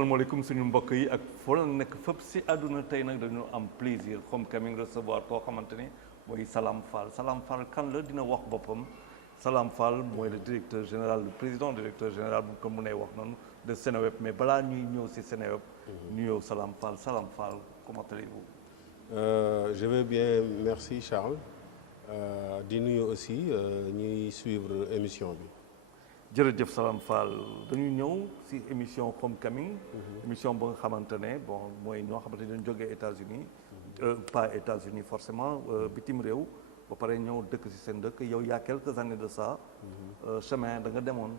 asalaamaaleykum suñu mbokk yi ak foo leen nekk fépp si àdduna tey nag dañu am plaisir homecoming recevoir koo xamante ni mooy Salam Fall Salam Fall kan la dina wax boppam Salam Fall mooy le directeur général le président directeur général bu ko mënee wax noonu de Seneweb mais balaa ñuy ñëw si Seneweb ñu ñëw Salam Fall comment allez-vous? Je vais bien merci Charles di nuyu aussi ñuy suivre émission bi. jërëjëf Salam Fall dañuy ñëw ci émission homecoming émission ba nga xamante ne bon mooy ñoo xamante ne dañu jógee États-Unis pas États-Unis forcément bitim réew ba pare ñëw dëkk ci seen dëkk yow y a quelques années de ça chemin da nga demoon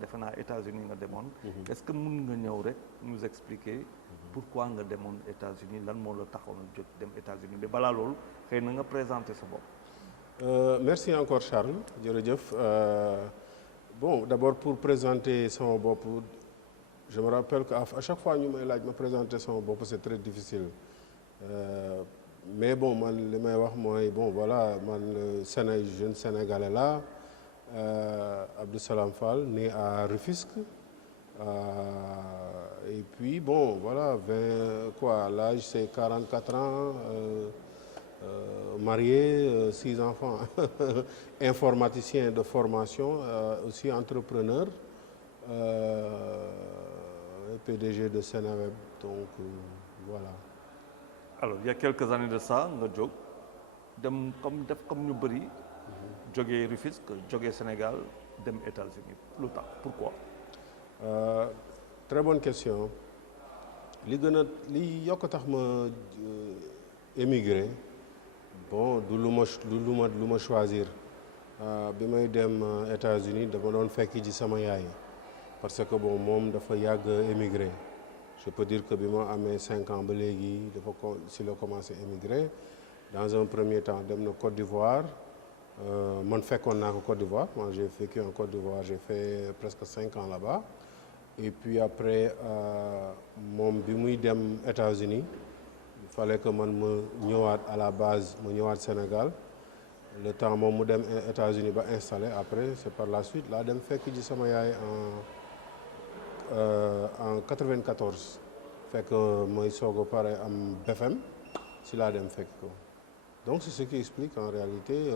defe naa États-Unis nga demoon est-ce que mën nga ñëw rek nous expliquer pourquoi nga demoon États-Unis lan moo la taxoon a jóg dem États-Unis mais balaa loolu xëy na nga présenter sa bopp. Merci encore Charles jërëjëf. Bon, d'abord pour présenter son bopp, je me rappelle qu'à chaque fois ñu may laaj ma présenter son bopp c'est très difficile mais bon man li may wax mooy bon voilà man jeune sénégalais là Abdou Salam Fall né à Rufisque et puis bon voilà l'âge c'est 44 ans. Marié, 6 enfants, informaticien de formation, aussi entrepreneur, PDG de Seneweb, donc voilà. Alors, il y a quelques années de ça, nga jóg dem comme ñu bëri jógee Rufisque jógee Sénégal dem États-Unis lu tax pourquoi? Très bonne question. li yokk tax ma émigré. Bon du lu ma choisir bi may dem États-Unis dama doon fekk ji sama yaay parce que bon moom dafa yàgg émigré je peux dire que bi ma amee 5 ans ba léegi si la commencé émigré dans un premier temps dem na Côte d'Ivoire man fekkoon naa ko Côte d'Ivoire moi j'ai vécu en Côte d'Ivoire j'ai fait presque 5 ans là-bas et puis après moom bi muy dem États-Unis il fallait que man ma ñëwaat à la base ma ñëwaat Sénégal le temps moom mu dem États-Unis ba installé après c'est par la suite laa dem fekk ji sama yaay en 94 fekk mooy soog a pare am BFM si laa dem fekk ko donc c'est ce qui explique en réalité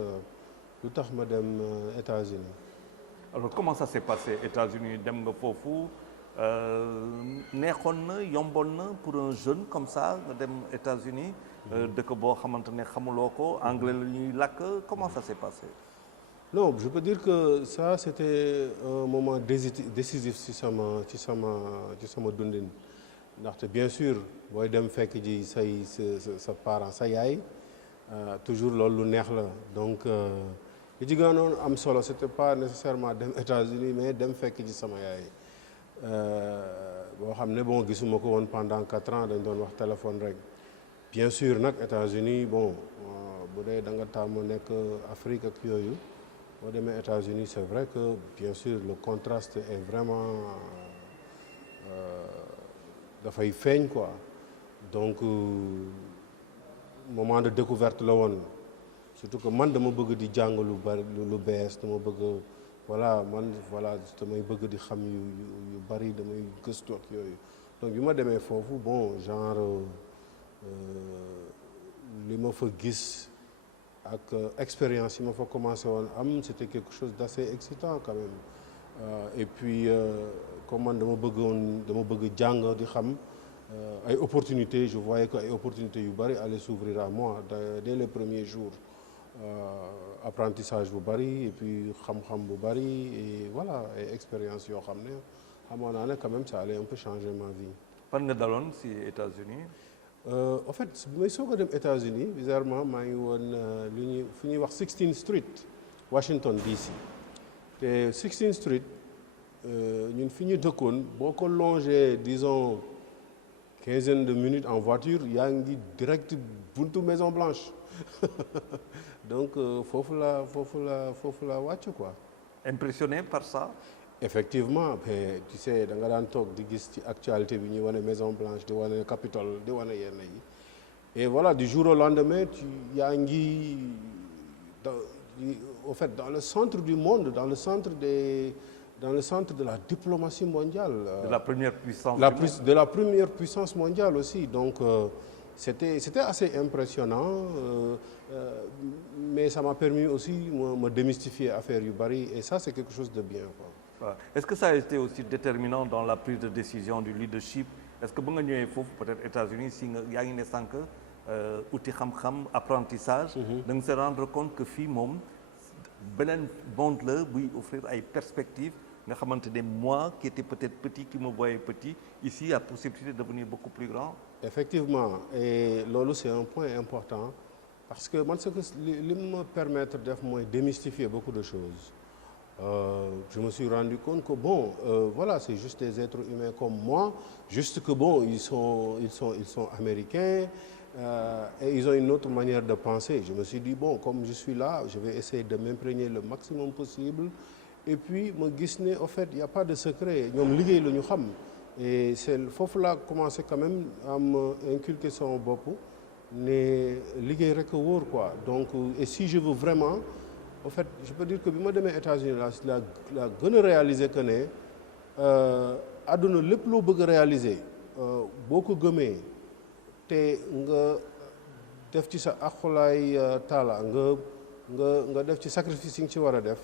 lu tax ma dem États-Unis. Alors comment ça s'est passé États-Unis dem nga foofu neexoon na yomboon na pour un jeune comme ça nga dem États-Unis dëkk boo xamante ne xamuloo ko anglais la ñuy làkk comment ça s'est passé? Non je peux dire que ça c'était un moment décisif ci sama dundin ndaxte bien sûr booy dem fekk ji sa parent sa yaay toujours loolu lu neex la donc li ci gënoon am solo c'était pas nécessairement dem États-Unis mais dem fekk ji sama yaay boo xam ne bon gisuma ko woon pendant 4 ans dañ doon wax téléphone rek bien sûr nag États-Unis bon bu dee da nga tàmm nekk Afrique ak yooyu boo demee États-Unis c'est vrai que bien sûr le contraste est vraiment dafay feeñ quoi donc moment de découverte la woon surtout que man dama bëgg di jàng lu bari lu bees dama bëgg damay bëgg di xam yu bari damay gëstu ak yooyu donc bi ma demee foofu bon genre li ma fa gis ak expérience yi ma fa commencé woon am c'était quelque chose d'assez excitant quand même et puis comme man dama bëgg jàng di xam ay opportunités je voyais que ay opportunités yu bari allaient s'ouvrir à moi dès les premiers jours apprentissage bu bari et puis xam-xam bu bari et voilà ay expérience yoo xam ne xamoon naa ne quand même ça allait un peu changer ma vie. fan nga daloon ci États-Unis? En fait bi may soog a dem États-Unis bizarrement maa ngi woon fu ñuy wax 16th Street Washington DC te 16th Street ñun fi ñu dëkkoon boo ko longé disons quinzaine de minutes en voiture yaa ngi direct buntu Maison Blanche donc foofu la wàcc quoi. Impressionné par ça? Effectivement mais tu sais da nga daan toog di gis ci actualité bi ñuy wane Maison Blanche di wane Capitole di wane yenn yi et voilà du jour au lendemain yaa ngi au fait dans le centre du monde dans le centre dans le centre de la diplomatie mondiale. De la première puissance de la première puissance mondiale aussi. Donc, c'était assez impressionnant, mais ça m'a permis aussi de me démystifier affaire yu bari, et ça, c'est quelque chose de bien, quoi. Est-ce que ça a été aussi déterminant dans la prise de décision du leadership? Est-ce que bu nga ñëwee foofu peut-être États-Unis si nga yaa ngi ne sànq outil xam-xam apprentissage. da nga se rendre compte que fii moom beneen monde la buy offrir ay perspectives nga xamante ne moi qui était peut-être petit, qui me voyais petit, ici la possibilité de devenir beaucoup plus grand. Effectivement, et loolu c'est un point important parce que man ce que li me permettre def mooy démystifier beaucoup de choses. Je me suis rendu compte que bon, voilà, c'est juste des êtres humains comme moi, juste que bon, ils sont américains et ils ont une autre manière de penser. Je me suis dit bon, comme je suis là, je vais essayer de m'imprégner le maximum possible. Et puis ma gis ne au fait il y a pas de secret, ñoom liggéey la ñu xam. Et c'est foofu laa commencé quand même à me inculquer son bopp ne liggéey rek a wóor quoi. Donc et si je veux vraiment, en fait je peux dire que bi ma demee États-Unis la gën a réaliser que ne àdduna lépp loo bëgg a réaliser boo ko gëmee te nga def ci sa aqulaay taala nga def ci sacrifice yi nga ci war a def,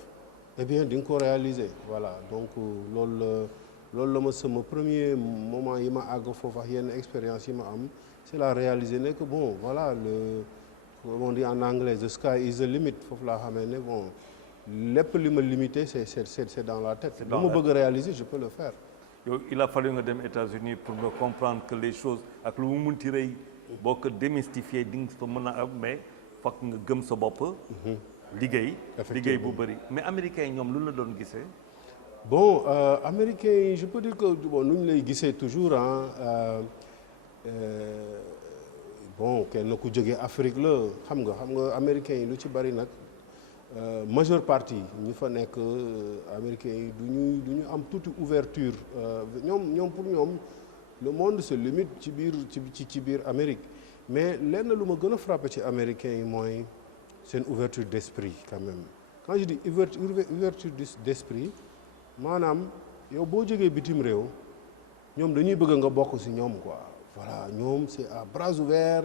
eh bien di nga ko réaliser. Voilà, donc loolu la ma sama premier moment yi ma àgg foofu ak yenn expérience yi ma am, c'est la réaliser ne que bon voilà comme on dit en anglais, the sky is the limit. Foofu laa xamee ne bon lépp li ma limité c'est dans la tête. lu ma bëgg a réaliser je peux le faire. yow il a fallu nga dem États-Unis pour nga comprendre que les choses ak lu mu munti rëy boo ko démystifier di nga fa mën a am, mais fokk nga gëm sa bopp. liggéey bu bëri. Mais américains yi ñoom lu la doon gisee. Bon américains yi je peux dire que bon nu ñu lay gisee toujours bon kenn ku jógee Afrique la xam nga américains yi lu ci bari nag majeure partie ñi fa nekk américains yi du ñu am toute ouverture ñoom pour ñoom le monde se limite ci biir Amérique. Mais lenn lu ma gën a frappé ci américains yi mooy seen ouverture d'esprit quand même. Quand je dis ouverture d'esprit maanaam yow boo jógee bitim réew ñoom dañuy bëgg nga bokk ci ñoom quoi. Voilà, ñoom c'est à bras ouverts,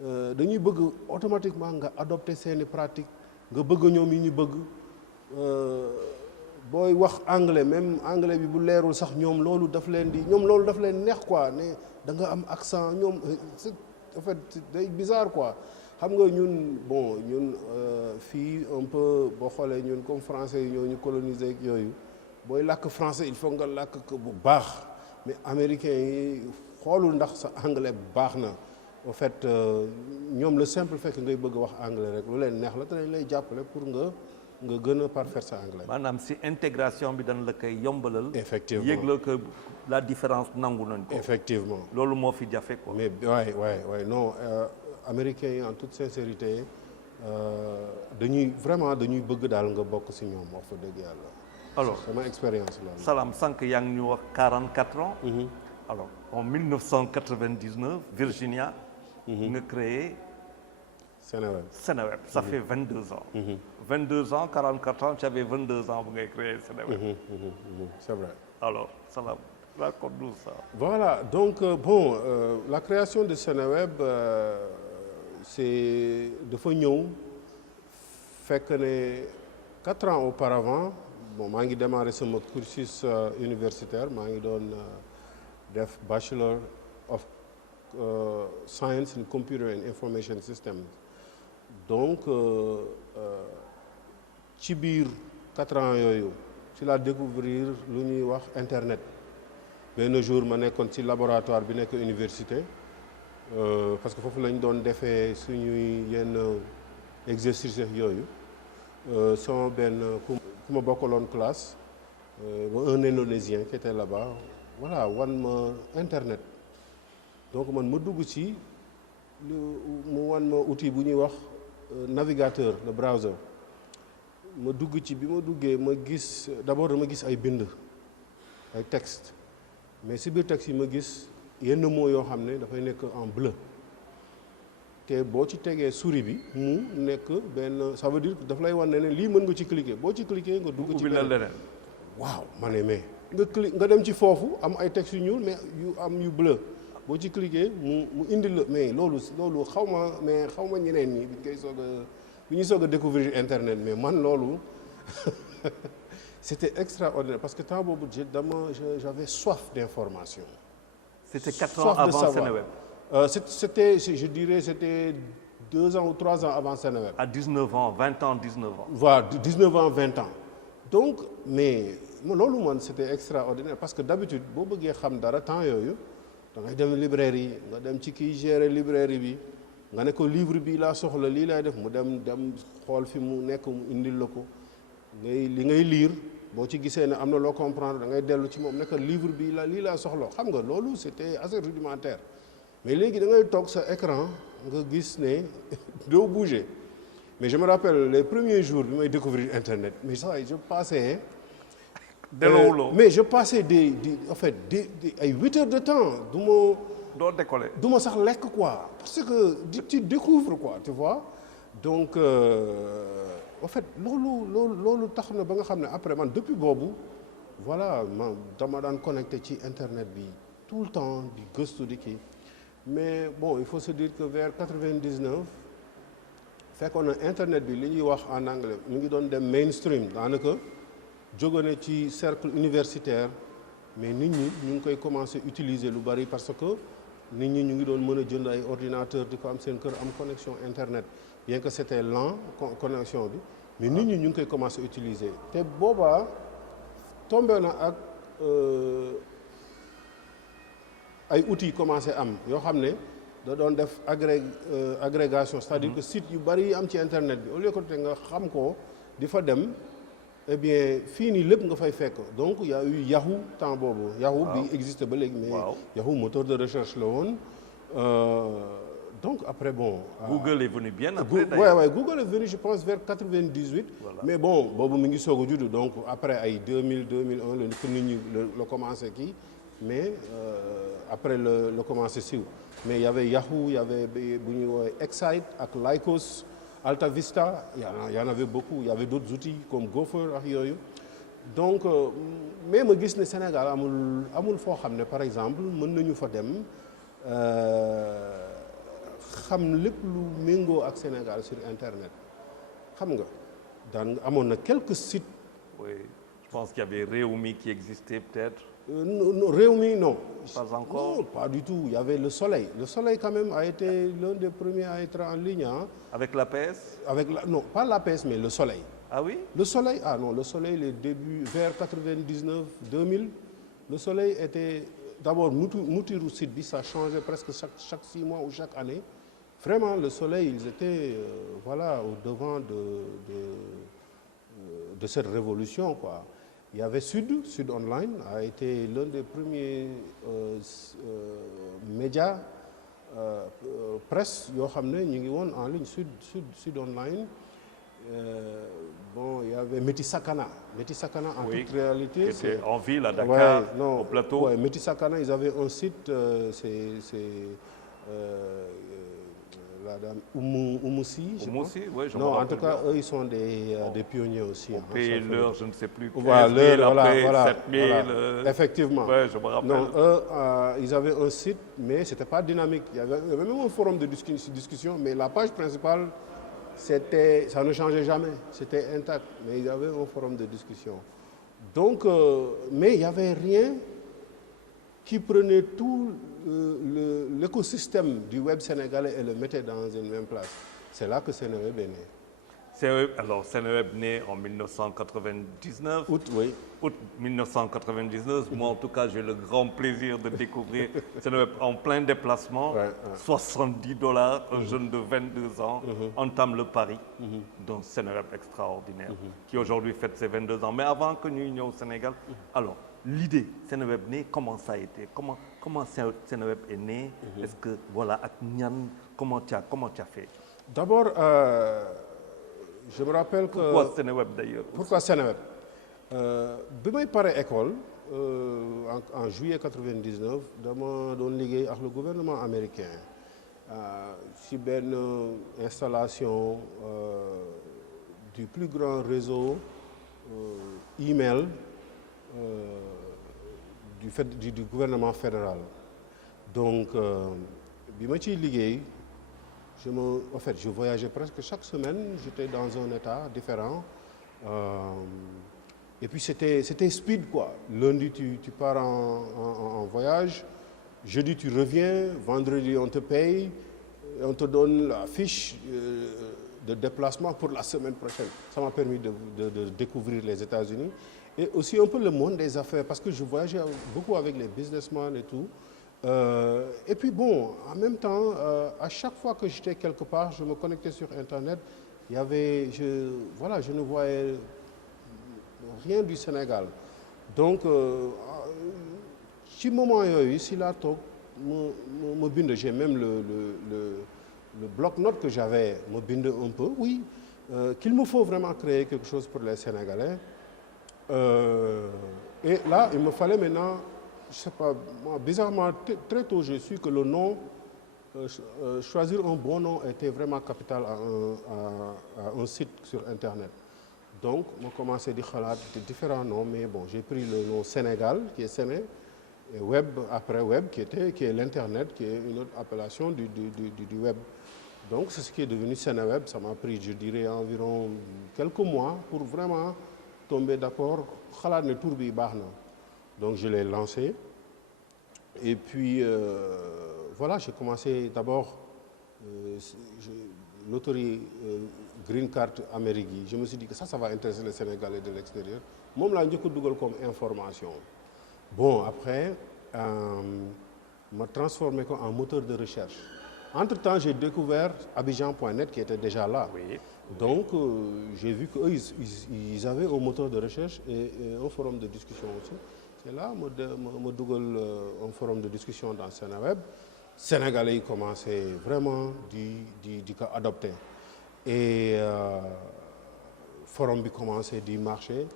dañuy bëgg automatiquement nga adopter seeni pratique, nga bëgg ñoom yi ñu bëgg. Booy wax anglais, même anglais bi bu leerul sax ñoom loolu daf leen neex quoi, ne da nga am accent ñoom en fait day bizarre quoi. Xam nga ñun fii un peu boo xoolee ñun comme français yi ñoo ñu colonisé ak yooyu booy làkk français il faut nga làkk ko bu baax, mais américains yi xoolul ndax sa anglais baax na. En fait ñoom le simple fait que ngay bëgg wax anglais rek lu leen neex la te dañ lay jàppale pour nga gën a parfaire sa anglais. maanaam si intégration bi dañ la koy yombalal. Effectivement yëg la que la différence nangu nañ ko. Effectivement loolu moo fi jafe quoi. mais waay non américains yi en toute sincérité dañuy bëgg daal nga bokk ci ñoom wax fa dëgg yàlla. Alors sama expérience la. Salam sànq yaa ngi ñu wax 44 ans. Alors en 1999 Virginia. nga créé. Seneweb ça fait 22 ans. 22 ans 44 ans tu avais 22 ans bu ngay créé Seneweb. C'est vrai. Alors Salam raconte-nous ça. Voilà donc la création de Seneweb c'est dafa ñëw fekk ne 4 ans auparavant maa ngi démarré sama cursus universitaire, maa ngi doon def Bachelor of Science in Computer and Information Systems. Donc ci biir 4 ans yooyu ci laa découvrir lu ñuy wax internet. Benn jour ma nekkoon ci laboratoire bi nekk université parce que foofu lañ doon defee suñuy yenn exercice yooyu sama benn ku ma bokkaloon classe un Indonésien qui était là-bas, voilà wan ma internet. Donc man ma dugg ci mu wan ma outil bu ñuy wax navigateur, le browser. Ma dugg ci bi ma duggee ma gis d'abord dama gis ay bind ay texte, mais si biir texte yi ma gis yenn mots yoo xam ne dafay nekk en bleu te boo ci tegee souris bi mu nekk benn, ça veut dire daf lay wan ne lii mën nga ci cliquer, boo ci cliquer nga dugg ci beneen. waaw ma ne mais nga dem ci foofu am ay textes yu ñuul mais yu am yu bleu boo ci cliquer mu indi la mais loolu xaw ma ñeneen ñi bi ñuy soog a découvrir internet mais man loolu c'était extraordinaire parce que temps boobu j'avais soif d'information. C'était 4 ans avant Seneweb. Je dirais c'était 2 ans ou 3 ans avant Seneweb. À 19 ans, 20 ans, 19 ans. Voilà, 19 ans, 20 ans. Donc, mais loolu man c'était extraordinaire parce que d'habitude boo bëggee xam dara temps yooyu da ngay dem librairie nga dem ci kiy gérer librairie bi nga ne ko livre bi laa soxla lii lay def mu dem xool fi mu nekk mu indil la ko li ngay lire boo ci gisee ne am na loo comprendre da ngay dellu ci moom ne que livre bi lii laa soxla xam nga loolu c'était assez rudimentaire mais léegi da ngay toog sa écran nga gis ne doo bouger mais je me rappelle les premiers jours bi may découvrir internet mais ça je passais mais je passais en fait ay 8 heures de temps doo décoller du ma sax lekk quoi parce que tu découvres quoi tu vois donc en fait loolu tax na ba nga xam ne après man depuis boobu voilà man dama daan connecté ci internet bi tout le temps di gëstu di kii mais bon il faut se dire que vers 99 fekkoon na internet bi li ñuy wax en anglais ñu ngi doon dem mainstream daanaka jóge na ci cercle universitaire mais nit ñi ñu ngi koy commencer utiliser lu bari parce que nit ñi ñu ngi doon mën a jënd ay ordinateur di ko am seen kër am connexion internet bien que c'était lent connexion bi mais nit ñi ñu ngi koy commencer utiliser te boobaa tombé na ak ay outils commencé am yoo xam ne da doon def agrégation c'est-à-dire que site yu bari yi am ci internet bi au lieu que te nga xam ko di fa dem eh bien fii nii lépp nga fay fekk donc y a eu Yahoo temps boobu Yahoo bi existe ba léegi mais Yahoo moteur de recherche la woon donc après bon Google est venu bien après ouais Google est venu je pense vers 98 voilà. Mais bon boobu mi ngi soog a judd donc après ay 2000 2001 la nit ñi la commencé kii mais après le commencé siiw mais y avait Yahoo y avait bu ñuy woowee Excite ak Lycos Alta Vista y en avait beaucoup y avait d'autres outils comme Gopher ak yooyu donc mais ma gis ne Sénégal amul foo xam ne par exemple mën nañu fa dem xam lépp lu méngoo ak Sénégal sur internet xam nga daan amoon na quelques sites. Oui, je pense qu'il y avait Rewmi qui existait peut-être. Non, Rewmi non. Pas encore. Non, pas du tout. Il y avait Le Soleil. Le Soleil quand même a été l'un des premiers à être en ligne. Hein. Avec l'APS? Non, pas l'APS mais Le Soleil. Ah oui? Le Soleil, Le Soleil les débuts vers 99 2000. Le Soleil était d'abord mutiru site bi ça changeait presque chaque 6 mois ou chaque année. Vraiment Le Soleil ils étaient voilà au devant de cette révolution quoi. Il y avait Sud Online a été l'un des premiers médias presse yoo xam ne ñu ngi woon en ligne Sud Online. Bon, il y avait Meti Sakana en toute réalité c'était en ville à Dakar au plateau. Ouais, Meti Sakana ils avaient un site la dame Oumoussi. Oui, je non, en tout cas, eux, ils sont des pionniers aussi. On payait l'heure, je ne sais plus. Voilà. Effectivement. Ouais, je me rappelle. Non, eux, ils avaient un site, mais c'était pas dynamique. Il y avait même un forum de discussion, mais la page principale, ça ne changeait jamais. C'était intact, mais ils avaient un forum de discussion. Donc, mais il n'y avait rien qui prenait tout l'écosystème du web sénégalais et le mettait dans une même place. C'est là que Seneweb est né. Alors, Seneweb né en 1999. Août 1999. Moi, en tout cas, j'ai le grand plaisir de découvrir Seneweb en plein déplacement. $70, un jeune de 22 ans entame le pari d'un Seneweb extraordinaire qui aujourd'hui fête ses 22 ans. Mais avant que nous ayons au Sénégal, alors, l'idée Seneweb né, comment ça a été? Comment Seneweb est né? Est-ce que voilà ak ñan comment tu as fait? D'abord je me rappelle que pourquoi Seneweb d'ailleurs? Pourquoi Seneweb? Bi may pare école en juillet 99 dama doon liggéey ak le gouvernement américain ci benn installation du plus grand réseau email du gouvernement fédéral. Donc bi ma ciy liggéey en fait je voyageais presque chaque semaine, j'étais dans un état différent. Et puis c'était speed quoi. Lundi tu pars en voyage, jeudi tu reviens, vendredi on te paye, on te donne la fiche de déplacement pour la semaine prochaine. Ça m'a permis de découvrir les États-Unis et aussi un peu le monde des affaires parce que je voyageais beaucoup avec les businessmen et tout. Et puis bon, en même temps, à chaque fois que j'étais quelque part, je me connectais sur Internet, il y avait, je ne voyais rien du Sénégal. Donc, ci moment yooyu si laa toog ma bind, j'ai même le bloc-notes que j'avais, ma bind un peu, oui, qu'il me faut vraiment créer quelque chose pour les Sénégalais. Et là, il me fallait maintenant, je sais pas, moi, bizarrement, très tôt, j'ai su que le nom, choisir un bon nom était vraiment capital à un site sur Internet. Donc, on commencé à faire différents noms, mais bon, j'ai pris le nom Sénégal, qui est Séné, et Web, après Web, qui est l'Internet, qui est une autre appellation du Web. Donc, c'est ce qui est devenu Sénéweb. Ça m'a pris, je dirais, environ quelques mois pour vraiment tomber d'accord. Donc, je l'ai lancé. Et puis, voilà, j'ai commencé d'abord l'autorité Green Card Amérique. Je me suis dit que ça va intéresser les Sénégalais de l'extérieur. Moi, je l'ai Google comme information. Bon, après, m'a transformé en moteur de recherche. Entre-temps, j'ai découvert Abidjan.net qui était déjà là. Oui. Donc, j'ai vu qu'eux, ils avaient un moteur de recherche et un forum de discussion aussi. C'est là que je Google un forum de discussion dans Sénéweb. Sénégalais ils commençaient vraiment à adopter. Et forum a commencé à marcher.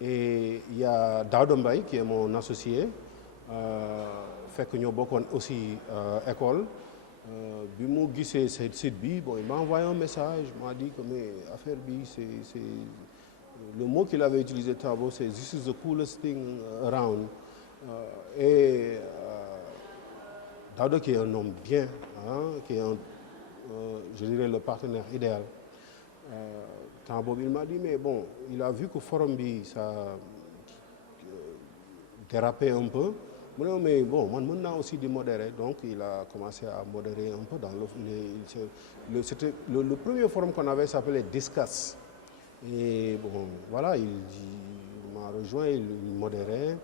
Et il y a Daouda Mbaye qui est mon associé, fait que nous avons aussi école. Bi mu gisee site bi, bon, il m'a envoyé un message, il m'a dit que mais affaire bi c'est le mot qu'il avait utilisé tantôt, c'est this is the coolest thing around. Et Daouda qui est un homme bien, hein, qui est je dirais le partenaire idéal. Il m'a dit mais bon, il a vu que forum bi ça dérapait un peu. Mais bon, moi aussi de modérer, donc il a commencé à modérer un peu dans c'était le premier forum qu'on avait s'appelait Discuss. Et bon, voilà, il m'a rejoint, il modérait.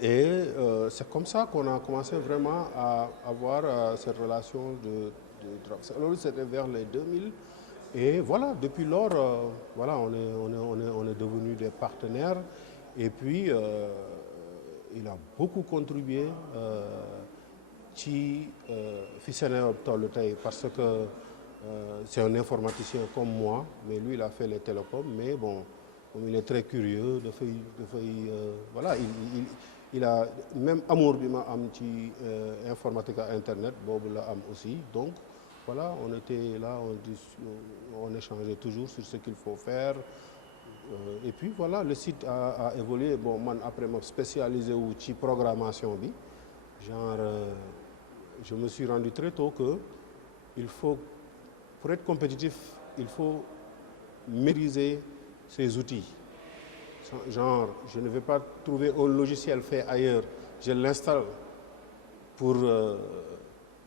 Et c'est comme ça qu'on a commencé vraiment à avoir cette relation de travail. Alors c'était vers les 2000. Et voilà, depuis lors, voilà, on est devenus des partenaires. Et puis, il a beaucoup contribué parce que c'est un informaticien comme moi, mais lui il a fait les télécoms, mais bon, comme il est très curieux, voilà, il a même amour bi ma am ci informatique à internet, bobu la am aussi, donc voilà, on était là, on échangeait toujours sur ce qu'il faut faire. Et puis voilà, le site a évolué. Bon, moi, après, je me suis spécialisé dans la programmation. Je me suis rendu très tôt que pour être compétitif, il faut maîtriser ces outils. Genre, je ne vais pas trouver un logiciel fait ailleurs, je l'installe pour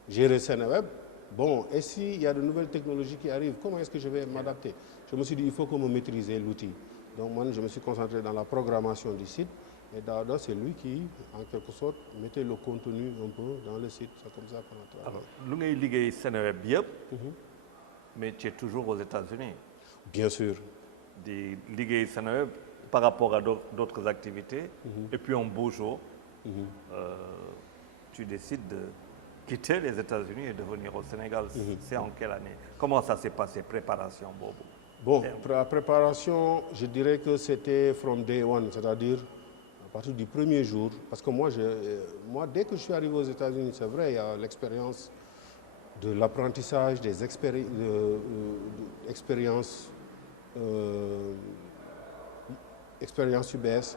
gérer Sénéweb. Bon, et s'il y a de nouvelles technologies qui arrivent, comment est-ce que je vais m'adapter? Je me suis dit, il faut que je maîtrise l'outil. Donc moi, je me suis concentré dans la programmation du site. Et Daouda, c'est lui qui, en quelque sorte, mettait le contenu un peu dans le site. C'est comme ça qu'on a travaillé. Alors, vous avez liggéey Sénéweb, mais tu es toujours aux États-Unis. Bien sûr. Des liggéey Sénéweb par rapport à d'autres activités. Et puis un beau jour, tu décides de quitter les États-Unis et de venir au Sénégal. C'est en quelle année? Comment ça s'est passé, préparation, Bobo? Bon, la préparation, je dirais que c'était from day one, c'est-à-dire à partir du premier jour. Parce que moi, dès que je suis arrivé aux États-Unis, c'est vrai, il y a l'expérience de l'apprentissage, des expériences UBS.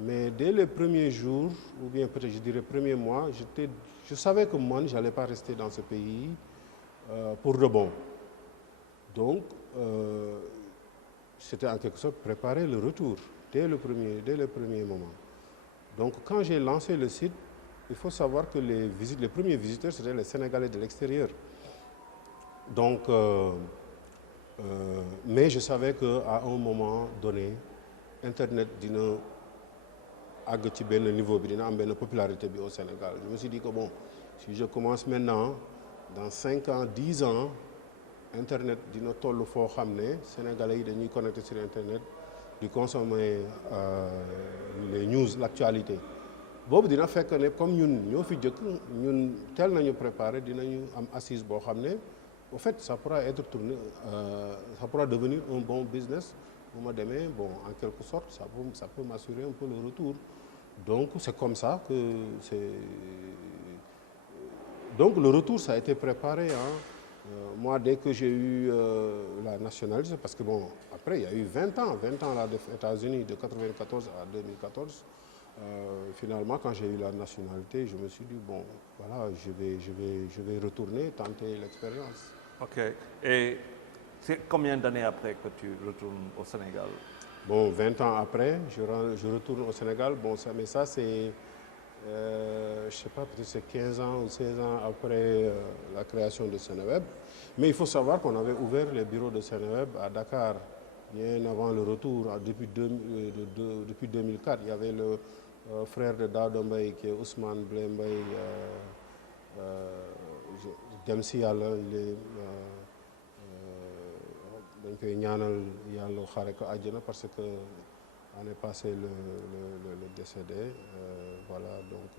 mais dès les premiers jours, ou bien peut-être je dirais premiers mois, je savais que moi, je n'allais pas rester dans ce pays pour de bon. Donc, c'était en quelque sorte préparer le retour dès le premier moment. Donc, quand j'ai lancé le site, il faut savoir que les premiers visiteurs, c'était les Sénégalais de l'extérieur. Donc, mais je savais qu'à un moment donné, Internet dina àgg ci benn niveau bi dina am benn popularité bi au Sénégal. Je me suis dit que bon, si je commence maintenant, dans 5 ans, 10 ans, Internet dina toll foo xam ne Sénégalais yi dañuy connecté sur Internet di consommer les news, l'actualité. boobu dina fekk ne comme ñun ñoo fi jëkk ñun teel nañu préparer dinañu am assise boo xam ne au fait ça pourra être tourné ça pourra devenir un bon business bu ma demee bon en quelque sorte ça peut m'assurer un peu le retour. Donc c'est comme ça que donc le retour ça a été préparé moi dès que j'ai eu la nationalité parce que bon après il y a eu 20 ans là def États-Unis de 94 à 2014. Finalement, quand j'ai eu la nationalité, je me suis dit, bon, voilà, je vais retourner, tenter l'expérience. Ok. Et c'est combien d'années après que tu retournes au Sénégal? Bon, 20 ans après, je retourne au Sénégal. Bon, mais ça, c'est, je sais pas, peut-être c'est 15 ans ou 16 ans après la création de Seneweb. Mais il faut savoir qu'on avait ouvert les bureaux de Seneweb à Dakar bien avant le retour, depuis 2004. Il y avait le frère de Daouda Mbaye qui est Ousmane Blé Mbaye dem si yàlla dañ koy ñaanal yàlla xare ko àjjana parce que l'année passée le décédé voilà donc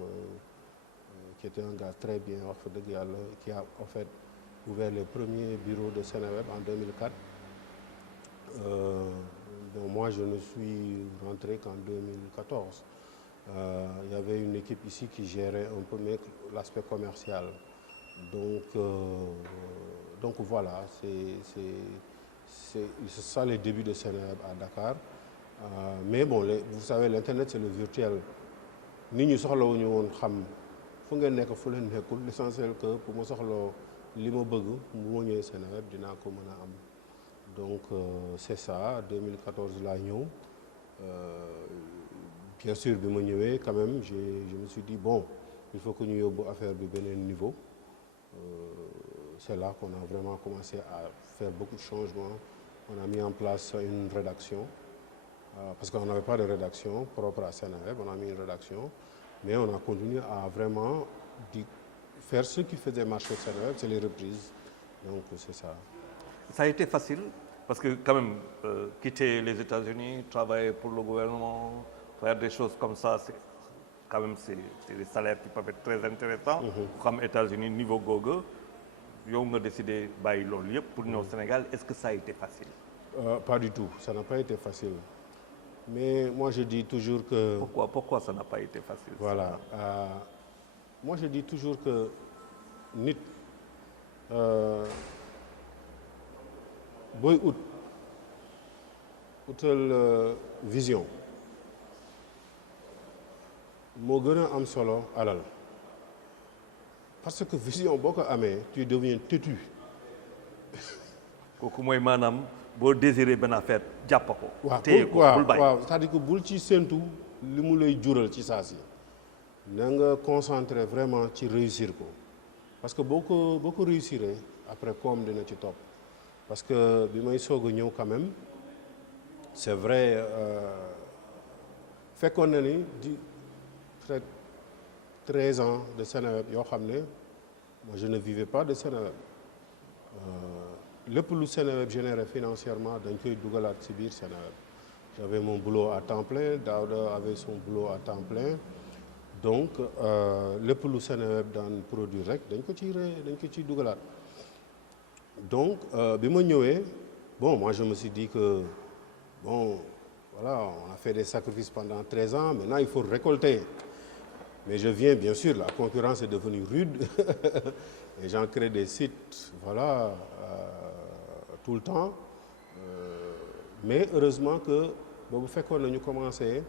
qui était un gars très bien wax fa dëgg yàlla qui a en fait ouvert les premiers bureaux de Seneweb en 2004. Bon, moi je ne suis rentré qu'en 2014. Il y avait une équipe ici qui gérait un peu l'aspect commercial. Donc voilà, c'est ça les débuts de Seneweb à Dakar. Mais bon, vous savez, l'Internet c'est le virtuel. Nit ñi soxlawuñu woon xam fu ngeen nekk fu leen nekkul l'essentiel que pour ma soxloo li ma bëgg bu ma ñëwee Seneweb dinaa ko mën a am. Donc c'est ça, 2014 laa ñëw. Bien sûr bi ma ñëwee quand même je me suis dit bon il faut que ñu yóbbu affaire bi beneen niveau. C'est là qu'on a vraiment commencé à faire beaucoup de changements. On a mis en place une rédaction parce qu'on n'avait pas de rédaction propre à Seneweb. On a mis une rédaction mais on a continué à vraiment faire ce qui faisait marcher Seneweb, c'est les reprises. Donc c'est ça. Ça a été facile parce que quand même quitter les États-Unis, travailler pour le gouvernement, faire des choses comme ça, c'est des salaires qui peuvent être très intéressants. Comme États-Unis niveau googu yow nga décidé bàyyi loolu yëpp pour ñëw Sénégal. Est-ce que ça a été facile? Pas du tout, ça n'a pas été facile. Mais moi je dis toujours que... Pourquoi ça n'a pas été facile? Voilà. Moi je dis toujours que nit booy utal vision moo gën a am solo alal parce que vision boo ko amee tu deviens têtu. kooku mooy maanaam boo désiré benn affaire jàpp ko. téye ko bul bàyyi waaw c'est-à-dire que bul ci séntu li mu lay jural ci saa si na nga concentré vraiment ci réussir ko parce que boo ko réussiree après koom dina ci topp parce que bi may soog a ñëw quand même c'est vrai fekkoon na ni peut-être 13 ans de Seneweb yoo xam ne moi je ne vivais pas de Seneweb lépp lu Seneweb généré financièrement dañ koy dugalaat ci biir Seneweb. J'avais mon boulot à temps plein, Daouda avait son boulot à temps plein donc lépp lu Seneweb daan produire rek dañ ko ciy dugalaat. Donc bi ma ñëwee bon moi je me suis dit que bon voilà on a fait des sacrifices pendant 13 ans maintenant il faut récolter. Mais je viens, bien sûr, la concurrence est devenue rude. Les gens créent des sites, voilà, tout le temps. Mais heureusement que, bu fekkoon nañu commencé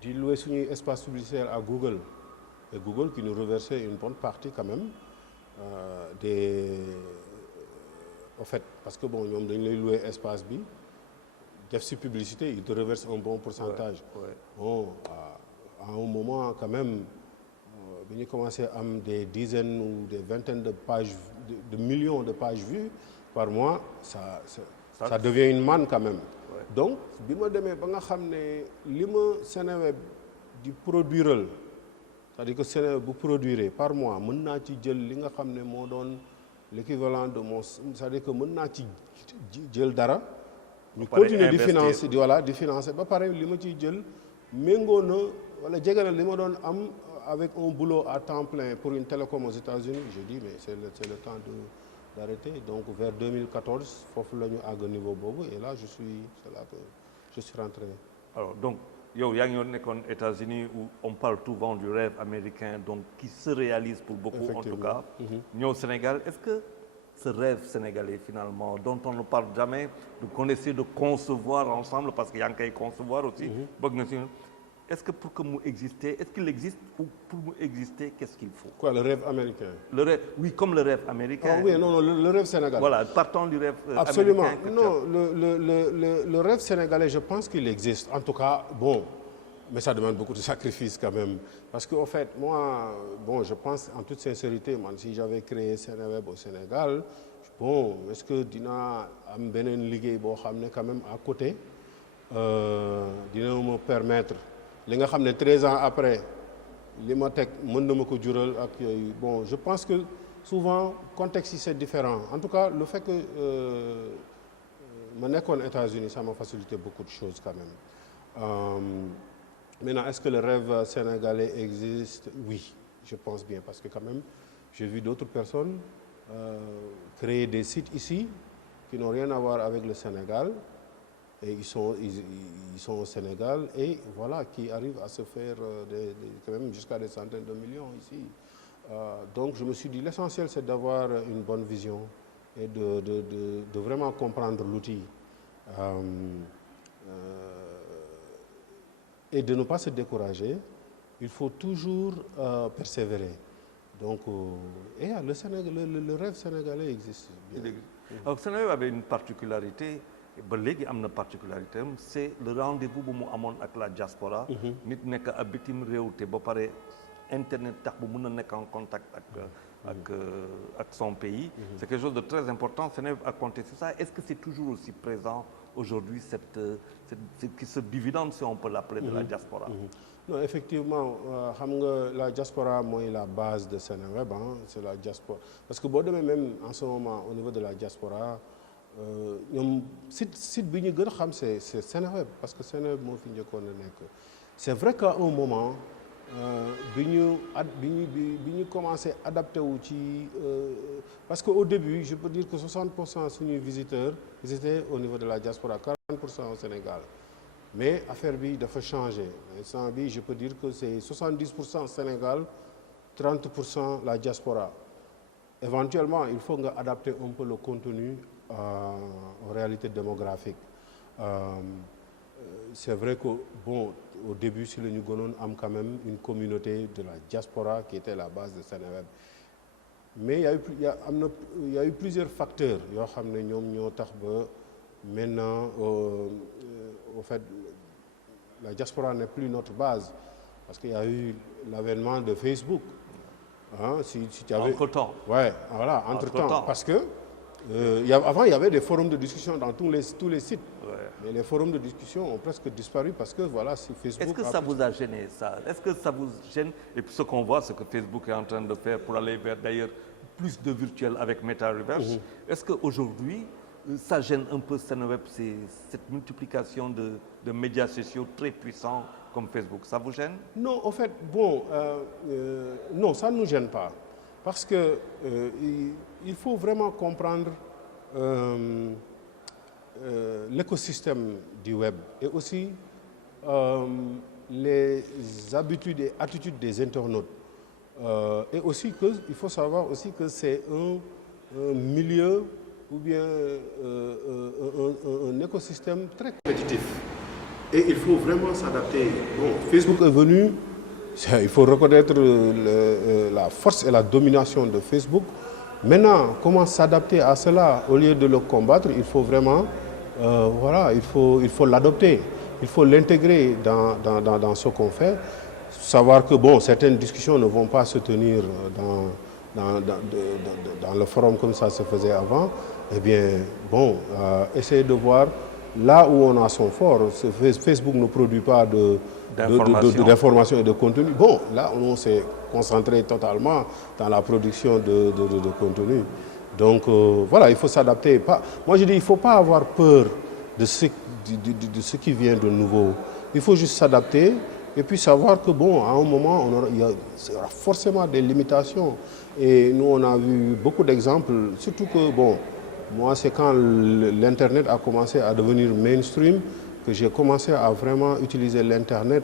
di louer suñuy espace publicitaire à Google et Google qui nous reversait une bonne partie quand même au fait parce que bon ñoom dañu lay louer espace bi def si publicité ils te reversent un bon pourcentage. Bon à un moment quand même bi ñu commencé am des dizaines ou des vingtaines de pages de millions de pages vues par mois ça devient une manne quand même. Donc bi ma demee ba nga xam ne li ma Seneweb di produiral c'est-à-dire que Seneweb bu produire par mois mën naa ci jël li nga xam ne moo doon l'équivalent de mon c'est-à-dire que mën naa ci jël dara ñu continuer di financer di financer ba pare li ma ciy jël méngoo na wala jege na li ma doon am avec un boulot à temps plein pour une télécom aux États-Unis je dis mais c'est le temps d'arrêter donc vers 2014 foofu la ñu àgg niveau boobu et là c'est là que je suis rentré. Alors donc yow yaa ngi nekkoon États-Unis où on parle souvent du rêve américain donc qui se réalise pour beaucoup en tout cas. ñëw Sénégal est-ce que ce rêve sénégalais finalement dont on ne parle jamais qu'on essaie de concevoir ensemble parce que yaa ngi koy concevoir aussi. bëgg na si est-ce que pour que mu exister est-ce qu'il existe ou pour mu exister qu'est-ce qu'il faut? Quoi, le rêve américain? Le rêve, oui, comme le rêve américain. Ah oui, non, le rêve sénégalais. Voilà, partons du rêve absolument. américain. Non, le rêve sénégalais, je pense qu'il existe. En tout cas, bon, mais ça demande beaucoup de sacrifices quand même. Parce qu'en fait, moi, bon, je pense en toute sincérité, man, si j'avais créé Seneweb au Sénégal, bon, est-ce que dina am benen liggéey boo xam ne quand même à côté dina me permettre li nga xam ne 13 ans après li ma teg mën na ma ko jural ak yooyu bon je pense que souvent contexte yi c'est différent en tout cas le fait que ma nekkoon États-Unis ça m'a facilité beaucoup de choses quand même. Maintenant est-ce que le rêve sénégalais existe? Oui, je pense bien parce que quand même j'ai vu d'autres personnes créer des sites ici qui n'ont rien à voir avec le Sénégal. Et ils sont au Sénégal et voilà qui arrivent à se faire quand même jusqu'à des centaines de millions ici. Donc je me suis dit l'essentiel c'est d'avoir une bonne vision et de vraiment comprendre l'outil et de ne pas se décourager. Il faut toujours persévérer. Donc et le Sénégal, le rêve sénégalais existe. Alors Seneweb avait une particularité. ba léegi am na particularité am c'est le rendez-vous bu mu amoon ak la diaspora. nit nekk ab bitim réew te ba pare internet tax bu mën a nekk en contact ak son pays. C'est quelque chose de très important. Seneweb a compté sur ça. Est-ce que c'est toujours aussi présent aujourd'hui ce dividende si on peut l'appeler de la diaspora? Non effectivement xam nga la diaspora mooy la base de Seneweb c'est la diaspora parce que boo demee même en ce moment au niveau de la diaspora ñoom site bi ñu gën a xam c'est Seneweb parce que Seneweb moo fi njëkkoon a nekk. C'est vrai qu'à un moment bi ñu commencé adapté wu ci parce que au début je peux dire que 60% suñuy visiteurs ils étaient au niveau de la diaspora 40% au Sénégal mais affaire bi dafa changé instant bi je peux dire que c'est 70% Sénégal 30% la diaspora. Éventuellement il faut nga adapter un peu le contenu aux réalités démographiques. C'est vrai que bon au début si la ñu gënoon am quand même une communauté de la diaspora qui était la base de Seneweb mais il y a eu plusieurs facteurs yoo xam ne ñoom ñoo tax ba maintenant au fait la diaspora n'est plus notre base parce qu'il y a eu l'avènement de Facebook. Si tu avais entre-temps. Ouais, voilà, entre-temps parce que avant il y avait des forums de discussion dans tous les sites. Ouais. Mais les forums de discussion ont presque disparu parce que voilà, si Facebook. Est-ce que ça vous a gêné ça? Est-ce que ça vous gêne? Et puis ce qu'on voit, c'est que Facebook est en train de faire pour aller vers d'ailleurs plus de virtuel avec Metaverse. Est-ce qu'aujourd'hui ça gêne un peu Seneweb, cette multiplication de médias sociaux très puissants comme Facebook? Ça vous gêne? Non, en fait, bon, non, ça ne nous gêne pas. Parce que il faut vraiment comprendre l'écosystème du web et aussi les habitudes et attitudes des internautes. Et aussi il faut savoir aussi que c'est un milieu ou bien un écosystème très compétitif. Et il faut vraiment s'adapter. Bon, Facebook est venu, il faut reconnaître la force et la domination de Facebook. Maintenant, comment s'adapter à cela au lieu de le combattre? Il faut vraiment, voilà, il faut l'adopter. Il faut l'intégrer dans ce qu'on fait. Savoir que, bon, certaines discussions ne vont pas se tenir dans le forum comme ça se faisait avant. Eh bien, bon, essayer de voir là où on a son fort. Facebook ne produit pas d'informations et de contenu. Bon, là, on s'est concentré totalement dans la production de contenu. Donc, voilà, il faut s'adapter. Moi, je dis, il ne faut pas avoir peur de ce qui vient de nouveau. Il faut juste s'adapter et puis savoir que, bon, à un moment, il y aura forcément des limitations. Et nous, on a vu beaucoup d'exemples, surtout que, bon, moi, c'est quand l'Internet a commencé à devenir mainstream que j'ai commencé à vraiment utiliser l'Internet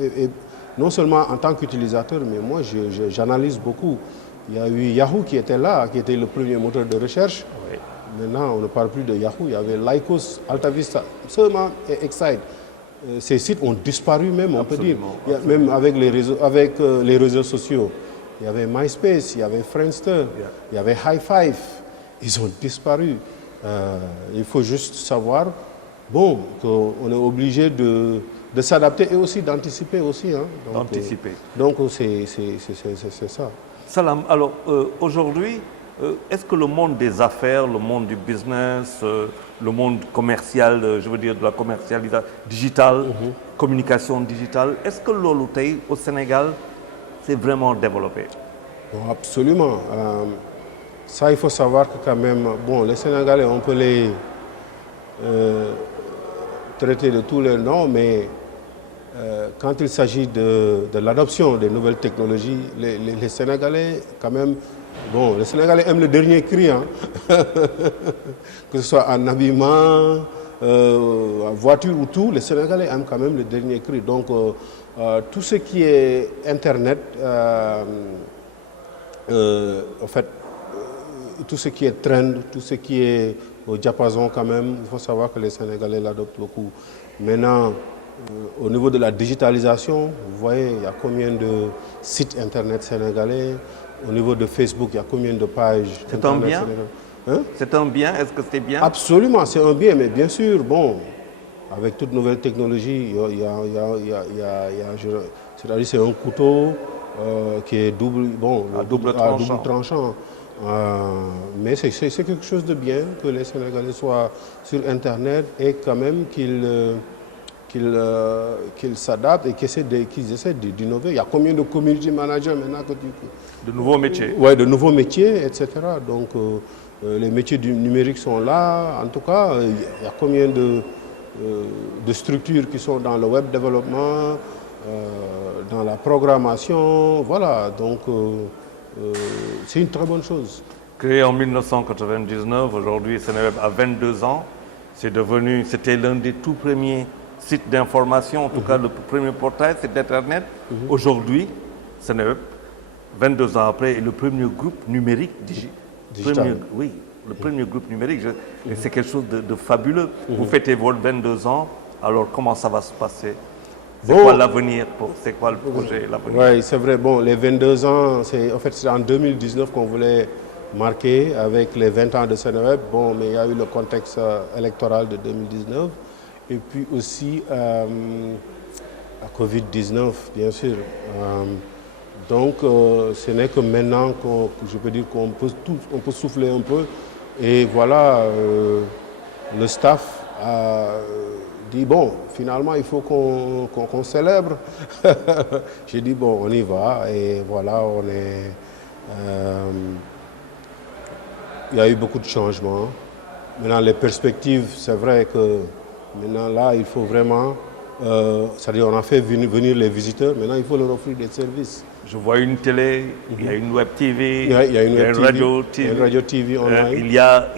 et non seulement en tant qu'utilisateur, mais moi, j'analyse beaucoup. Il y a eu Yahoo qui était là, qui était le premier moteur de recherche. Oui. Maintenant, on ne parle plus de Yahoo. Il y avait Lycos, AltaVista, seulement et Excite. Ces sites ont disparu même, on peut dire. Même avec les réseaux sociaux. Il y avait MySpace, il y avait Friendster, il y avait High Five. Ils ont disparu. Il faut juste savoir, bon, qu'on est obligé de s'adapter et aussi d'anticiper aussi. Hein. D'anticiper. Donc c'est ça. Salam, alors aujourd'hui, est-ce que le monde des affaires, le monde du business, le monde commercial, je veux dire de la commercialisation digitale, communication digitale, est-ce que l'olu tay au Sénégal s'est vraiment développé? Bon, absolument. Ça, il faut savoir que quand même, bon, les Sénégalais, on peut les traiter de tous les noms, mais quand il s'agit de l'adoption des nouvelles technologies, les Sénégalais, quand même, bon, les Sénégalais aiment le dernier cri, hein. Que ce soit en habillement, en voiture ou tout, les Sénégalais aiment quand même le dernier cri. Donc, tout ce qui est Internet, en fait, tout ce qui est trend, tout ce qui est au diapason quand même, il faut savoir que les Sénégalais l'adoptent beaucoup. Maintenant, au niveau de la digitalisation, vous voyez, il y a combien de sites Internet sénégalais. Au niveau de Facebook, il y a combien de pages C'est un bien C'est un bien? Est-ce que c'est bien? Absolument, c'est un bien, mais bien sûr, bon, avec toute nouvelle technologie, c'est-à-dire c'est un couteau qui est double tranchant. Mais c'est quelque chose de bien que les Sénégalais soient sur Internet et quand même qu'ils s'adaptent et qu'ils essaient d'innover. Il y a combien de community managers maintenant de nouveaux métiers? Oui, de nouveaux métiers, etc. Donc les métiers du numérique sont là. En tout cas, il y a combien de structures qui sont dans le web développement, dans la programmation. Voilà, donc c'est une très bonne chose. Créé en 1999, aujourd'hui Seneweb a 22 ans. C'était l'un des tout premiers sites d'information, en tout cas le premier portail, c'est d'Internet. Aujourd'hui, Seneweb, 22 ans après, est le premier groupe numérique digital. Le premier groupe numérique. C'est quelque chose de fabuleux. Vous fêtez vos 22 ans, alors comment ça va se passer? C'est quoi l'avenir? C'est quoi le projet, l'avenir? Oui, c'est vrai. Bon, les 22 ans, c'est en 2019 qu'on voulait marquer avec les 20 ans de Seneweb. Bon, mais il y a eu le contexte électoral de 2019. Et puis aussi la Covid-19, bien sûr. Donc, ce n'est que maintenant je peux dire qu'on peut souffler un peu. Et voilà, le staff a dit, bon, finalement, il faut qu'on célèbre. J'ai dit, bon, on y va. Et voilà, il y a eu beaucoup de changements. Maintenant, les perspectives, c'est vrai que maintenant, là, il faut vraiment... c'est-à-dire, on a fait venir les visiteurs. Maintenant, il faut leur offrir des services. Je vois une télé, il y a une web TV, il y a une radio TV. Une radio TV online. Il y a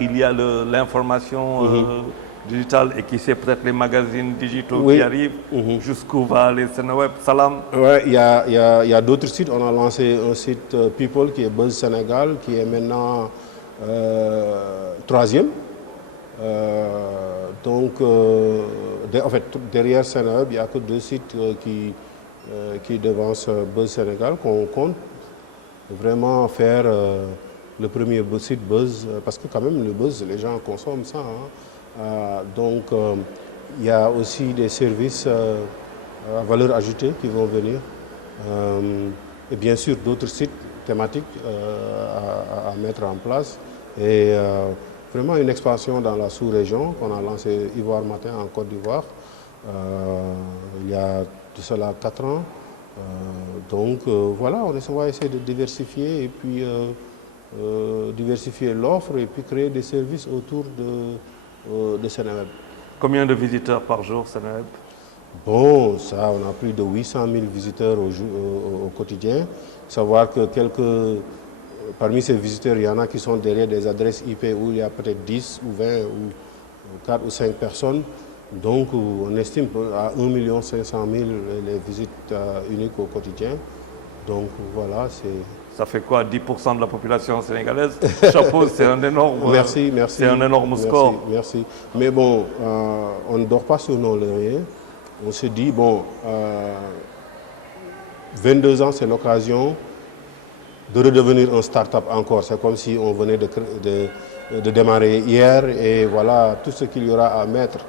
l'information digitale et qui sait peut-être les magazines digitaux qui arrivent. Jusqu'où va aller Seneweb? Salam? Oui, il y a d'autres sites. On a lancé un site People qui est Buzz Sénégal, qui est maintenant 3e. Donc en fait, derrière Seneweb, il n'y a que 2 sites qui devancent Buzz Sénégal, qu'on compte vraiment faire le premier site Buzz, parce que quand même le Buzz, les gens consomment ça. Donc il y a aussi des services à valeur ajoutée qui vont venir. Et bien sûr d'autres sites thématiques à mettre en place. Et vraiment une expansion dans la sous-région qu'on a lancé Ivoire Matin en Côte d'Ivoire il y a de cela 4 ans. Donc voilà, on va essayer de diversifier et puis diversifier l'offre et puis créer des services autour de Seneweb. Combien de visiteurs par jour, Seneweb? Bon, ça, on a plus de 800 000 visiteurs au quotidien. Savoir que parmi ces visiteurs, il y en a qui sont derrière des adresses IP où il y a peut-être 10 ou 20 ou 4 ou 5 personnes. Donc, on estime à 1 500 000 les visites uniques au quotidien. Donc, voilà, c'est... Ça fait quoi, 10% de la population sénégalaise? Chapeau, c'est un énorme, merci. C'est un énorme score. Merci. Mais bon, on ne dort pas sur nos lauriers. On se dit, bon, 22 ans, c'est l'occasion de redevenir un start-up encore. C'est comme si on venait de démarrer hier et voilà tout ce qu'il y aura à mettre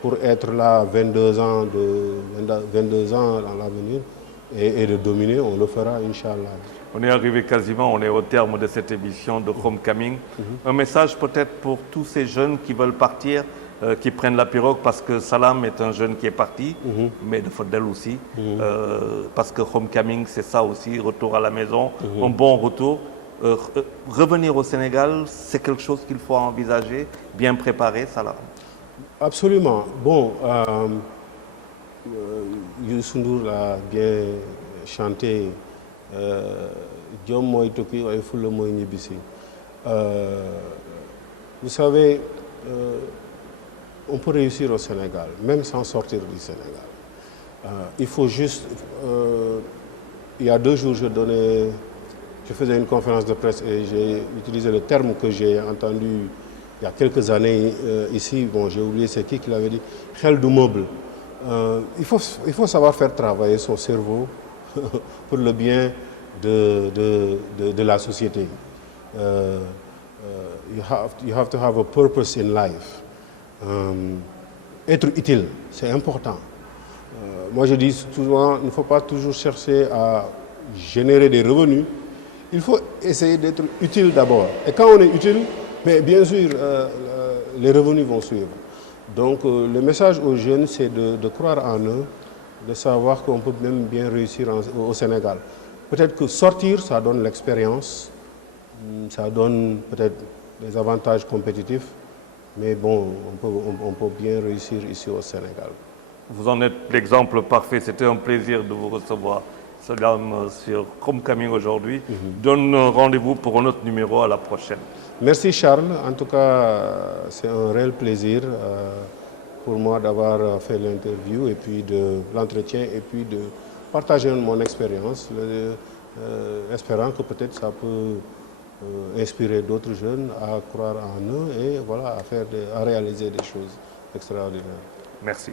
pour être là 22 ans dans l'avenir et de dominer, on le fera, Inch'Allah. On est arrivé quasiment, on est au terme de cette émission de Homecoming. Un message peut-être pour tous ces jeunes qui veulent partir, qui prennent la pirogue, parce que Salam est un jeune qui est parti, mais de Fadel aussi, parce que Homecoming, c'est ça aussi, retour à la maison, un bon retour. Revenir au Sénégal, c'est quelque chose qu'il faut envisager, bien préparer, Salam. Absolument. Bon, Youssou Ndour l'a bien chanté. Vous savez, on peut réussir au Sénégal, même sans sortir du Sénégal. Il faut juste... il y a 2 jours, je faisais une conférence de presse et j'ai utilisé le terme que j'ai entendu il y a quelques années ici. Bon, j'ai oublié c'est qui l'avait dit. Khel du meuble. Il faut savoir faire travailler son cerveau pour le bien de la société. You have to have a purpose in life. Être utile, c'est important. Moi, je dis souvent, il ne faut pas toujours chercher à générer des revenus. Il faut essayer d'être utile d'abord. Et quand on est utile, mais bien sûr, les revenus vont suivre. Donc, le message aux jeunes, c'est de croire en eux, de savoir qu'on peut même bien réussir au Sénégal. Peut-être que sortir, ça donne l'expérience, ça donne peut-être des avantages compétitifs, mais bon, on peut bien réussir ici au Sénégal. Vous en êtes l'exemple parfait. C'était un plaisir de vous recevoir, Salam, sur Homecoming aujourd'hui. Donne rendez-vous pour un autre numéro à la prochaine. Merci Charles. En tout cas, c'est un réel plaisir pour moi d'avoir fait l'interview et puis de l'entretien et puis de partager mon expérience, espérant que peut-être ça peut inspirer d'autres jeunes à croire en eux et voilà, à réaliser des choses extraordinaires. Merci.